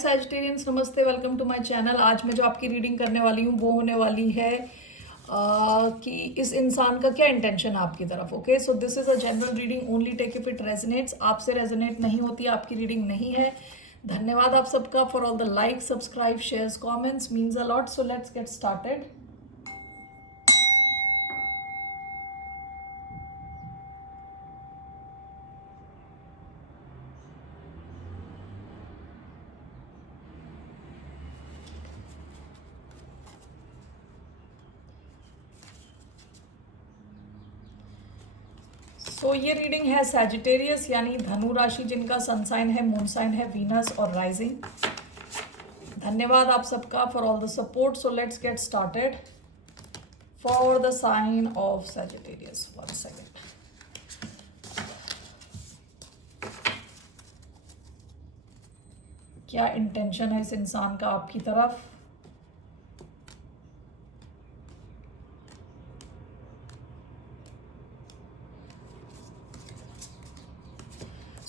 Sagittarians, नमस्ते, welcome to my channel. आज मैं जो आपकी रीडिंग करने वाली हूँ वो होने वाली है कि इस इंसान का क्या इंटेंशन है आपकी तरफ। Okay, so this is a general reading, only take if it resonates. आपसे रेजोनेट नहीं होती आपकी रीडिंग नहीं है। धन्यवाद आप सबका for all the like, subscribe, shares, comments, means a lot. So let's get started. So ये रीडिंग है सैजिटेरियस यानी धनु राशि, जिनका सन साइन है, मून साइन है वीनस और राइजिंग। धन्यवाद आप सबका for all the support. So let's get started for the sign of Sagittarius. 1 second. क्या इंटेंशन है इस इंसान का आपकी तरफ?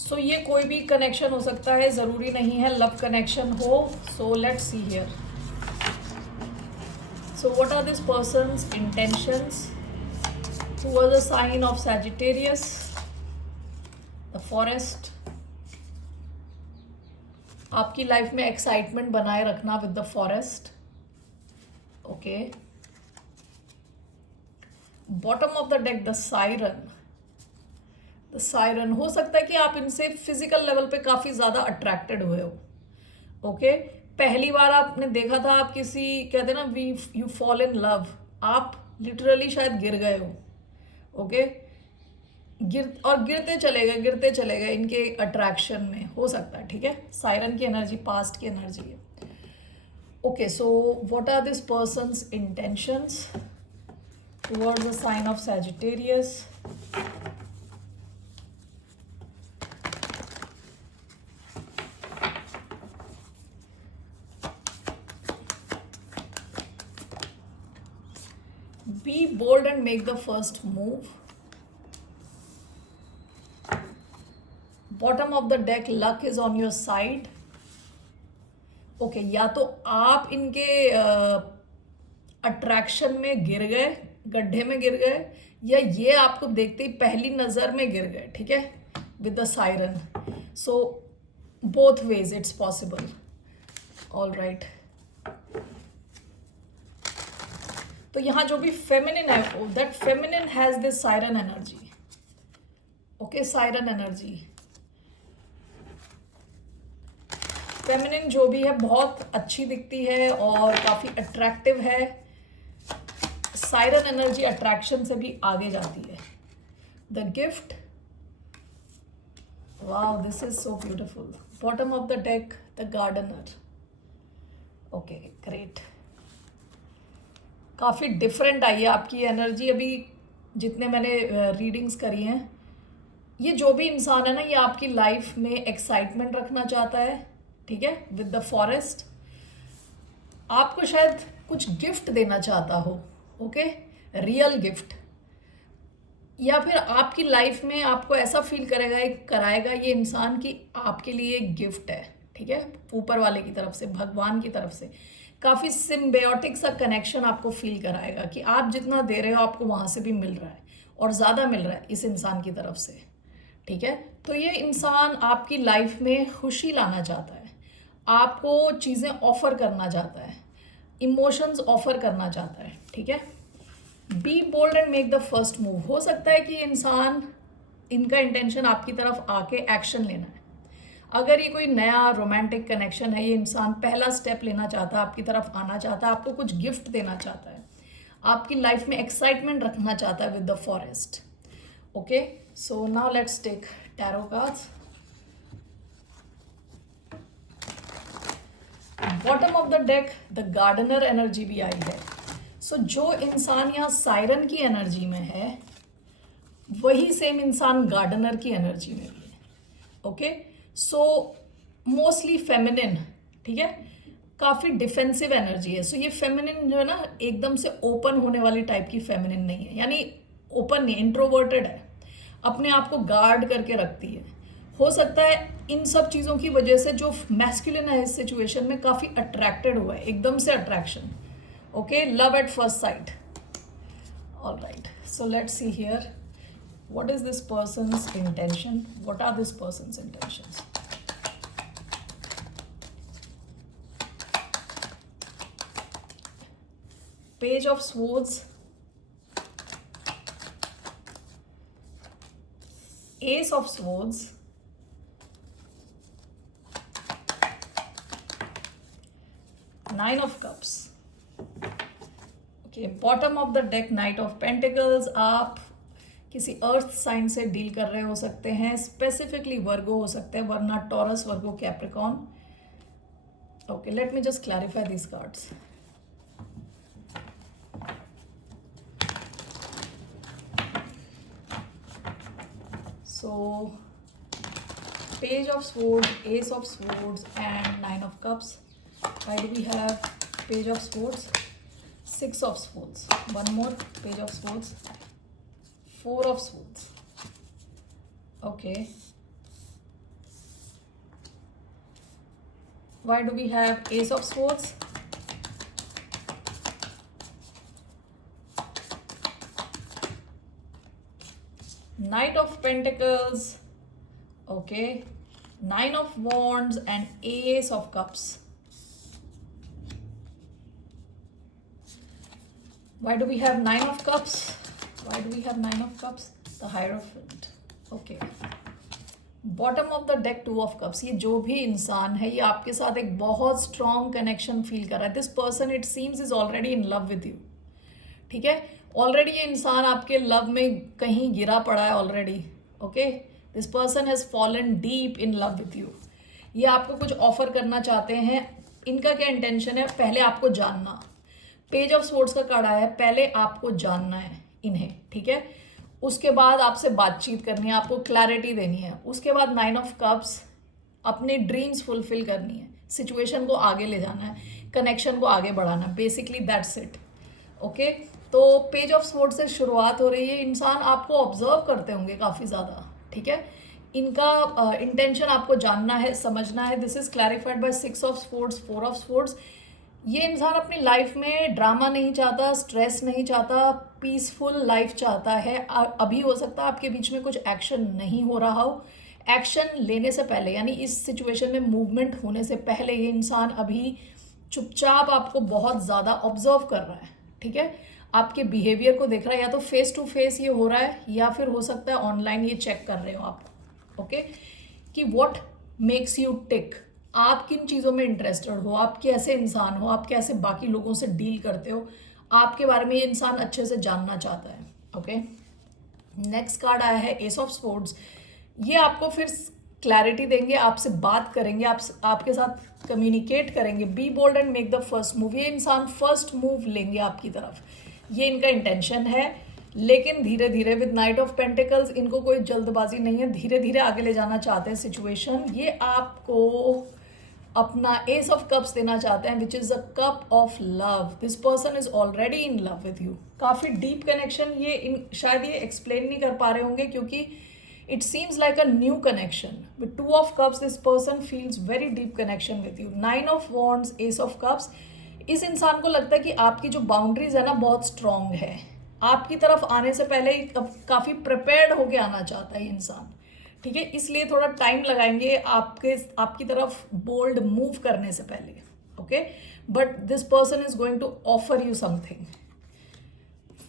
सो ये कोई भी कनेक्शन हो सकता है, ज़रूरी नहीं है लव कनेक्शन हो। So let's see here. So what are this person's intentions towards the sign of Sagittarius? The forest. आपकी लाइफ में एक्साइटमेंट बनाए रखना with the forest. Okay, bottom of the deck the siren. The siren, हो सकता है कि आप इनसे फिजिकल लेवल पे काफी ज्यादा अट्रैक्टेड हुए हो। ओके, पहली बार आपने देखा था, आप किसी, कहते हैं ना, we you fall in love, आप लिटरली शायद गिर गए हो। ओके, गिरते चले गए इनके अट्रैक्शन में, हो सकता है। ठीक है, सायरन की एनर्जी पास्ट की एनर्जी है। Okay, so what are this person's intentions towards the sign of Sagittarius? Be bold and make the first move. Bottom of the deck, luck is on your side. Okay, या तो आप इनके attraction में गिर गए, गड्ढे में गिर गए, या ये आपको देखते ही पहली नजर में गिर गए। ठीक है, with the siren. So both ways it's possible. All right, तो यहां जो भी फेमिनिन है, that feminine has this siren energy. Okay, siren energy, feminine जो भी है बहुत अच्छी दिखती है और काफी अट्रैक्टिव है। सायरन एनर्जी अट्रैक्शन से भी आगे जाती है। The gift, wow, this is so beautiful. Bottom of the deck the gardener. Okay, great, काफ़ी डिफरेंट आई है आपकी एनर्जी अभी जितने मैंने रीडिंग्स करी हैं। ये जो भी इंसान है ना, ये आपकी लाइफ में एक्साइटमेंट रखना चाहता है। ठीक है, विद द फॉरेस्ट आपको शायद कुछ गिफ्ट देना चाहता हो। ओके, रियल गिफ्ट, या फिर आपकी लाइफ में आपको ऐसा फील कराएगा ये इंसान कि आपके लिए एक गिफ्ट है। ठीक है, ऊपर वाले की तरफ से, भगवान की तरफ से काफ़ी सिम्बायोटिक सा कनेक्शन आपको फील कराएगा कि आप जितना दे रहे हो आपको वहाँ से भी मिल रहा है, और ज़्यादा मिल रहा है इस इंसान की तरफ से। ठीक है, तो ये इंसान आपकी लाइफ में खुशी लाना चाहता है, आपको चीज़ें ऑफर करना चाहता है, इमोशंस ऑफर करना चाहता है। ठीक है, be bold and make the first move. हो सकता है कि इंसान, इनका इंटेंशन आपकी तरफ आके एक्शन लेना है। अगर ये कोई नया रोमांटिक कनेक्शन है, ये इंसान पहला स्टेप लेना चाहता है, आपकी तरफ आना चाहता है, आपको कुछ गिफ्ट देना चाहता है, आपकी लाइफ में एक्साइटमेंट रखना चाहता है with the forest. Okay, so now let's take tarot cards. Bottom of the deck the gardener energy भी आई है। सो जो इंसान यहाँ सायरन की एनर्जी में है, वही सेम इंसान गार्डनर की एनर्जी में भी है। Okay, so mostly feminine. ठीक है, काफ़ी डिफेंसिव एनर्जी है। सो ये फेमिनिन जो है ना, एकदम से ओपन होने वाली टाइप की फेमिनिन नहीं है, यानी ओपन नहीं, इंट्रोवर्टेड है, अपने आप को गार्ड करके रखती है। हो सकता है इन सब चीज़ों की वजह से जो मैस्कुलिन है इस सिचुएशन में काफ़ी अट्रैक्टेड हुआ है, एकदम से attraction. Okay, love at first sight. All right, so let's see here what is this person's intention, what are this person's intentions. Page of Swords, Ace of Swords, Nine of Cups. Okay, bottom of the deck, Knight of Pentacles. आप किसी अर्थ sign से deal कर रहे हो सकते हैं, specifically वर्गो हो सकते हैं, वरना Taurus, Virgo, Capricorn. Okay, let me just clarify these cards. So page of swords, ace of swords and nine of cups. Why do we have page of swords, six of swords, one more page of swords, Four of Swords. Okay. Why do we have Ace of Swords? Knight of Pentacles. Okay. Nine of Wands and Ace of Cups. Why do we have Nine of Cups? Why do we have Nine of Cups? The Hierophant. Okay. Bottom of the deck, Two of Cups. ये जो भी इंसान है, ये आपके साथ एक बहुत स्ट्रॉन्ग कनेक्शन फील कर रहा है. This person it seems is already in love with you. ठीक है, ऑलरेडी ये इंसान आपके लव में कहीं गिरा पड़ा है already. Okay, this person has fallen deep in love with you. ये आपको कुछ ऑफर करना चाहते हैं. इनका क्या इंटेंशन है, पहले आपको जानना. पेज ऑफ स्वॉर्ड्स का कार्ड आया है, पहले आपको जानना है इन्हें. ठीक है, उसके बाद आपसे बातचीत करनी है, आपको क्लैरिटी देनी है. उसके बाद नाइन ऑफ कप्स, अपने ड्रीम्स फुलफिल करनी है, सिचुएशन को आगे ले जाना है, कनेक्शन को आगे बढ़ाना है. Basically that's it. ओके, तो पेज ऑफ स्वॉर्ड से शुरुआत हो रही है. इंसान आपको ऑब्जर्व करते होंगे काफ़ी ज़्यादा. ठीक है, इनका इंटेंशन आपको जानना है, समझना है. This is clarified by six of swords, four of swords. ये इंसान अपनी लाइफ में ड्रामा नहीं चाहता, स्ट्रेस नहीं चाहता, पीसफुल लाइफ चाहता है. अभी हो सकता है आपके बीच में कुछ एक्शन नहीं हो रहा हो. एक्शन लेने से पहले, यानी इस सिचुएशन में मूवमेंट होने से पहले, ये इंसान अभी चुपचाप आपको बहुत ज़्यादा ऑब्जर्व कर रहा है. ठीक है, आपके बिहेवियर को देख रहा है. या तो फेस टू फेस ये हो रहा है, या फिर हो सकता है ऑनलाइन ये चेक कर रहे हो आप. ओके, कि व्हाट मेक्स यू टिक, आप किन चीज़ों में इंटरेस्टेड हो, आप कैसे इंसान हो, आप कैसे बाकी लोगों से डील करते हो, आपके बारे में ये इंसान अच्छे से जानना चाहता है. ओके, नेक्स्ट कार्ड आया है एस ऑफ स्वॉर्ड्स. ये आपको फिर क्लैरिटी देंगे, आपसे बात करेंगे, आपके साथ कम्युनिकेट करेंगे. Be bold and make the first move. ये इंसान फर्स्ट मूव लेंगे आपकी तरफ, ये इनका इंटेंशन है. लेकिन धीरे धीरे, विद नाइट ऑफ पेंटिकल्स, इनको कोई जल्दबाजी नहीं है, धीरे धीरे आगे ले जाना चाहते हैं सिचुएशन. ये आपको अपना एस ऑफ कप्स देना चाहते हैं, which is a cup of love. This person is already in love with you. काफ़ी डीप कनेक्शन. ये शायद ये एक्सप्लेन नहीं कर पा रहे होंगे, क्योंकि it seems like a new connection. With two of cups, this person feels very deep connection with you. Nine of wands, S of cups. इस इंसान को लगता है कि आपकी जो बाउंड्रीज है ना, बहुत स्ट्रांग है. आपकी तरफ आने से पहले ही काफ़ी प्रिपेयर्ड होके आना चाहता है इंसान. ठीक है, इसलिए थोड़ा टाइम लगाएंगे आपकी तरफ बोल्ड मूव करने से पहले. Okay, but this person is going to offer you something.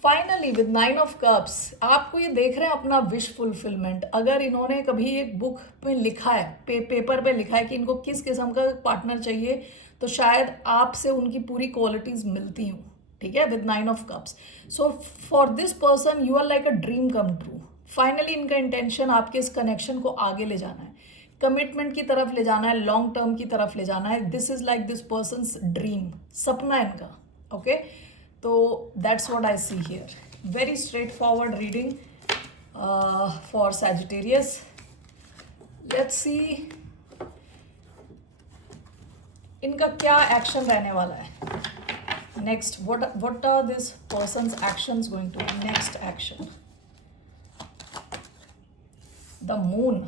Finally with nine of cups, आपको ये देख रहे हैं अपना विश फुलफिलमेंट. अगर इन्होंने कभी एक बुक में लिखा है, पेपर पे लिखा है कि इनको किस किस्म का पार्टनर चाहिए, तो शायद आपसे उनकी पूरी क्वालिटीज मिलती हूँ. ठीक है, with nine of cups. So for this person you are like a dream come true. Finally इनका इंटेंशन आपके इस कनेक्शन को आगे ले जाना है, कमिटमेंट की तरफ ले जाना है, लॉन्ग टर्म की तरफ ले जाना है. This is like this persons dream, सपना इनका. ओके, तो that's what I see here. Very straight forward reading for Sagittarius. Let's see इनका क्या एक्शन रहने वाला है. Next, what are this person's actions going to be? Next action, the moon.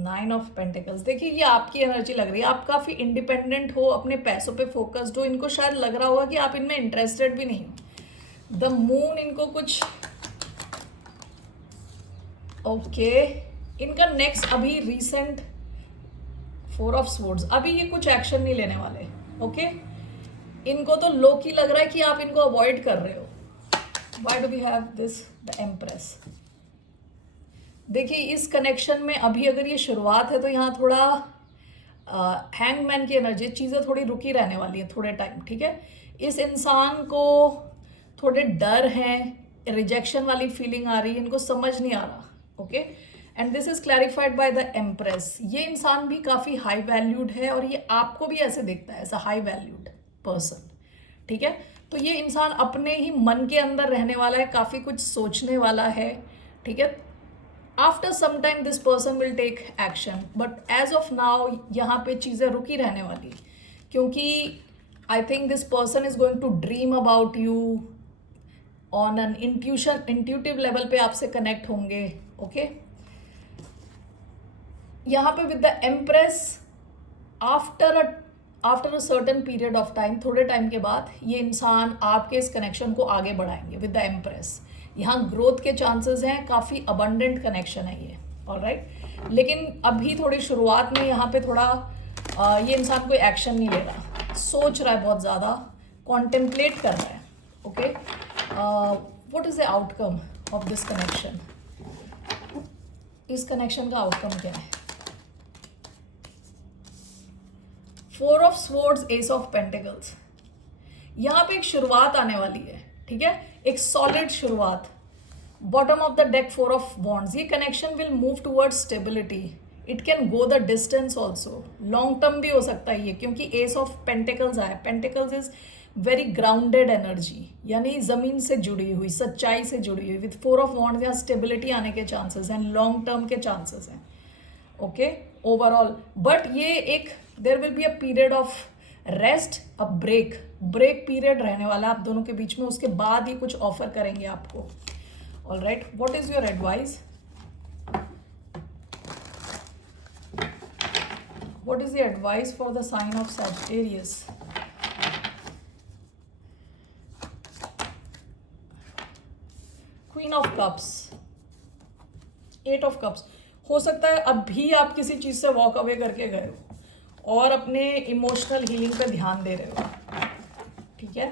Nine of pentacles, देखिए ये आपकी energy लग रही है, आप काफ़ी इंडिपेंडेंट हो, अपने पैसों पे फोकस्ड हो, इनको शायद लग रहा होगा कि आप इनमें इंटरेस्टेड भी नहीं हो। द मून इनको कुछ ओके इनका नेक्स्ट अभी रिसेंट फोर ऑफ स्वॉर्ड्स, अभी ये कुछ एक्शन नहीं लेने वाले। ओके इनको तो लो की लग रहा है कि आप इनको अवॉइड कर रहे हो। Why do we have this the empress? देखिए इस कनेक्शन में अभी अगर ये शुरुआत है तो यहाँ थोड़ा हैंगमैन की एनर्जी, चीज़ें थोड़ी रुकी रहने वाली है थोड़े टाइम, ठीक है। इस इंसान को थोड़े डर हैं, रिजेक्शन वाली फीलिंग आ रही है, इनको समझ नहीं आ रहा। Okay and this is clarified by the empress. ये इंसान भी काफ़ी हाई वैल्यूड है और ये आपको भी ऐसे देखता है, ऐसा हाई वैल्यूड पर्सन, ठीक है। तो ये इंसान अपने ही मन के अंदर रहने वाला है, काफ़ी कुछ सोचने वाला है, ठीक है। After some time this person will take action, but as of now यहाँ पे चीज़ें रुकी रहने वाली, क्योंकि I think this person is going to dream about you on an intuitive level पे आपसे कनेक्ट होंगे। ओके यहाँ पे with the empress after a certain period of time, थोड़े टाइम के बाद ये इंसान आपके इस कनेक्शन को आगे बढ़ाएंगे विद द एम्प्रेस। यहाँ ग्रोथ के चांसेस हैं, काफ़ी अबंडेंट कनेक्शन है ये, ऑलराइट। लेकिन अभी थोड़ी शुरुआत में यहाँ पे थोड़ा ये इंसान कोई एक्शन नहीं ले रहा, सोच रहा है बहुत ज़्यादा, कॉन्टेम्पलेट कर रहा है। Okay what is the outcome of this connection? इस कनेक्शन का आउटकम क्या है? Four of swords, ace of pentacles. यहाँ पे एक शुरुआत आने वाली है, ठीक है, एक सॉलिड शुरुआत। Bottom of the deck four of wands. ये connection will move towards stability, it can go the distance also, long term भी हो सकता है ये, क्योंकि एस ऑफ पेंटिकल्स आया। Pentacles is very grounded energy, यानी जमीन से जुड़ी हुई, सच्चाई से जुड़ी हुई। विद फोर ऑफ वॉन्ड्स यहाँ स्टेबिलिटी आने के चांसेस हैं, लॉन्ग टर्म के चांसेस हैं। ओके ओवरऑल बट ये एक there will be a period of rest, a break period रहने वाला आप दोनों के बीच में, उसके बाद ही कुछ ऑफर करेंगे आपको। Alright what is your advice? What is the advice for the sign of Sagittarius? Queen of cups, eight of cups. हो सकता है अभी आप किसी चीज से वॉक अवे करके गए हो और अपने इमोशनल हीलिंग पे ध्यान दे रहे हो, ठीक है।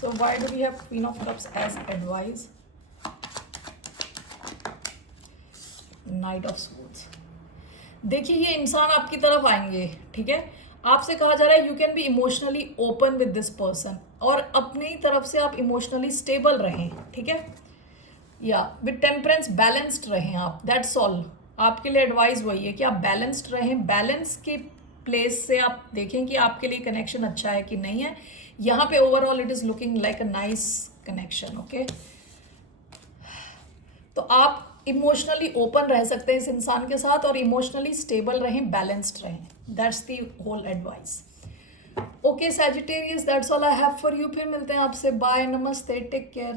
So why do we have queen of cups as advice? Knight of swords. देखिए ये इंसान आपकी तरफ आएंगे, ठीक है। आपसे कहा जा रहा है you can be emotionally open with this person, और अपनी तरफ से आप इमोशनली स्टेबल रहें, ठीक है। या विद टेम्परेंस बैलेंस्ड रहें आप, दैट्स ऑल। आपके लिए एडवाइस वही है कि आप बैलेंस्ड रहें। बैलेंस के प्लेस से आप देखें कि आपके लिए कनेक्शन अच्छा है कि नहीं है। यहाँ पे overall it is looking like a nice connection. Okay तो आप इमोशनली ओपन रह सकते हैं इस इंसान के साथ, और इमोशनली स्टेबल रहें, बैलेंस्ड रहें, that's the whole advice. Okay Sagittarius, that's all I have for you. फिर मिलते हैं आपसे, बाय, नमस्ते, टेक केयर।